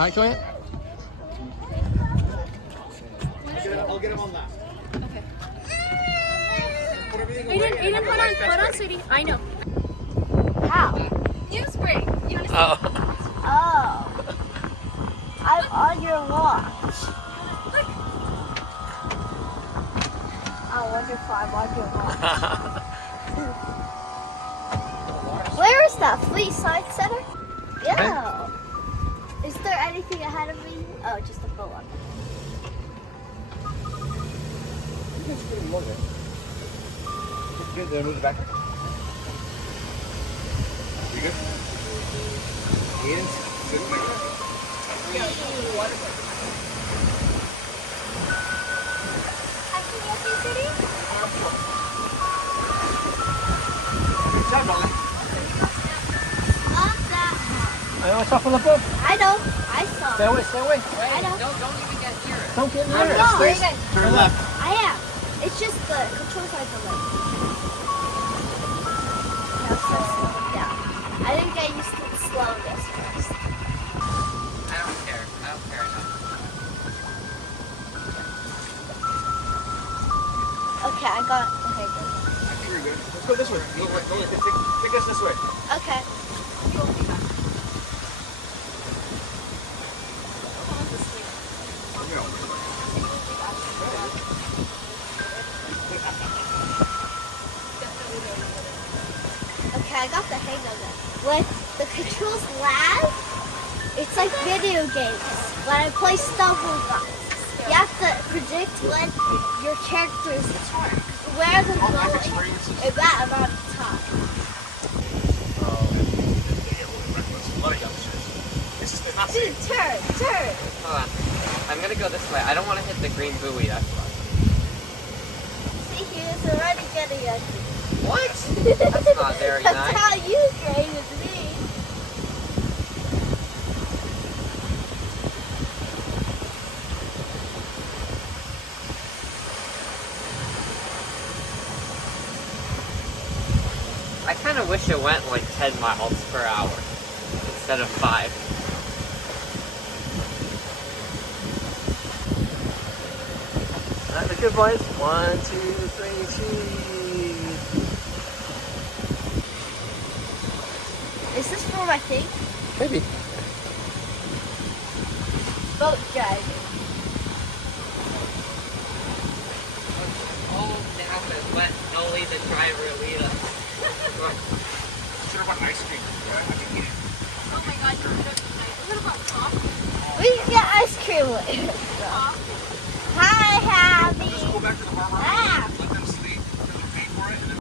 Alright, go ahead. I'll get him on that. Okay. Aiden, hold on, sweetie. I know. How? You spray. You want to Oh. Oh. I'm on your watch. Look. Oh, wonderful. I'm on your watch. Where is that? Fleet Science Center? Yeah. Is there anything ahead of me? Oh, just a boat. Good, then move it back. You good? Ian, sit like that. Good job, Molly. Not that hard. I want to shuffle the boat. I know. I saw. Stay away, stay away. I know. Don't even get near it. Don't get near I'm it. not. Turn left. I am. It's just the controls are delayed. Now start slowing down. I didn't get used to slowness first. I don't care. I don't care enough. Okay, I got. Okay, good. I think you're good. Let's go this way. Take us this way. Okay. Here we go. Okay, I got the hang of it. When the controls lag, it's like video games. When I play Stumble Guys, you have to predict when your characters where they're going in that amount of time. Dude, turn. Hold on. I'm gonna go this way. I don't want to hit the green buoy. That's why. See, he was already getting it. What? That's not very That's nice. how you graded me. I kind of wish it went like 10 miles per hour instead of 5. Alright, the good boys. 1, 2, 3, cheese. Is this for my thing? Maybe. Boat driving. Oh, now it's wet. Only the driver lead us. Should have bought ice cream. I can eat it. Oh my god, you're so nice. What about coffee? We can get ice cream later. So.